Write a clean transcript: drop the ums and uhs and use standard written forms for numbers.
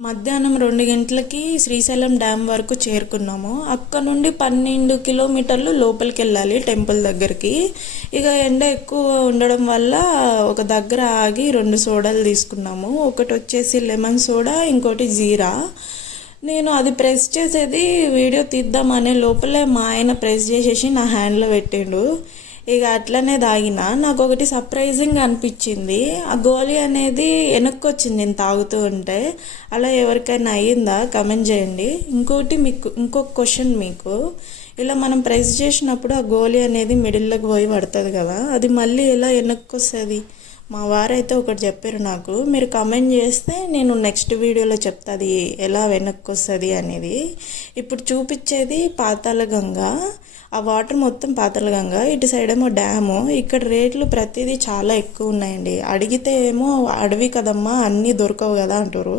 మధ్యాహ్నం 2 గంటలకి శ్రీశైలం డ్యామ్ వరకు చేరుకున్నాము. అక్కడ నుండి 12 కిలోమీటర్లు లోపలికి వెళ్ళాలి టెంపుల్ దగ్గరికి. ఇక ఎండ ఎక్కువ ఉండడం వల్ల ఒక దగ్గర ఆగి 2 సోడాలు తీసుకున్నాము. ఒకటి వచ్చేసి లెమన్ సోడా, ఇంకోటి జీరా. నేను అది ప్రెస్ చేసేది వీడియో తీద్దామనే లోపలే మా ఆయన ప్రెస్ చేసేసి నా హ్యాండ్లో పెట్టిండు. ఇక అట్లనే తాగిన. నాకు ఒకటి సర్ప్రైజింగ్ అనిపించింది. ఆ గోలీ అనేది వెనక్కి వచ్చింది నేను తాగుతూ ఉంటే. అలా ఎవరికైనా అయ్యిందా కమెంట్ చేయండి. ఇంకొక క్వశ్చన్ మీకు, ఇలా మనం ప్రెస్ చేసినప్పుడు ఆ గోలీ అనేది మిడిల్లోకి పోయి పడుతుంది కదా, అది మళ్ళీ ఎలా వెనక్కి వస్తుంది? మా వారైతే ఒకటి చెప్పారు నాకు. మీరు కమెంట్ చేస్తే నేను నెక్స్ట్ వీడియోలో చెప్తా అది ఎలా వెనక్కి వస్తుంది అనేది. ఇప్పుడు చూపించేది పాతాళగంగ. ఆ వాటర్ మొత్తం పాతాళగంగ. ఇటు సైడ్ ఏమో డ్యాము. ఇక్కడ రేట్లు ప్రతిదీ చాలా ఎక్కువ ఉన్నాయండి. అడిగితే ఏమో అడవి కదమ్మా అన్నీ దొరకవు కదా అంటారు.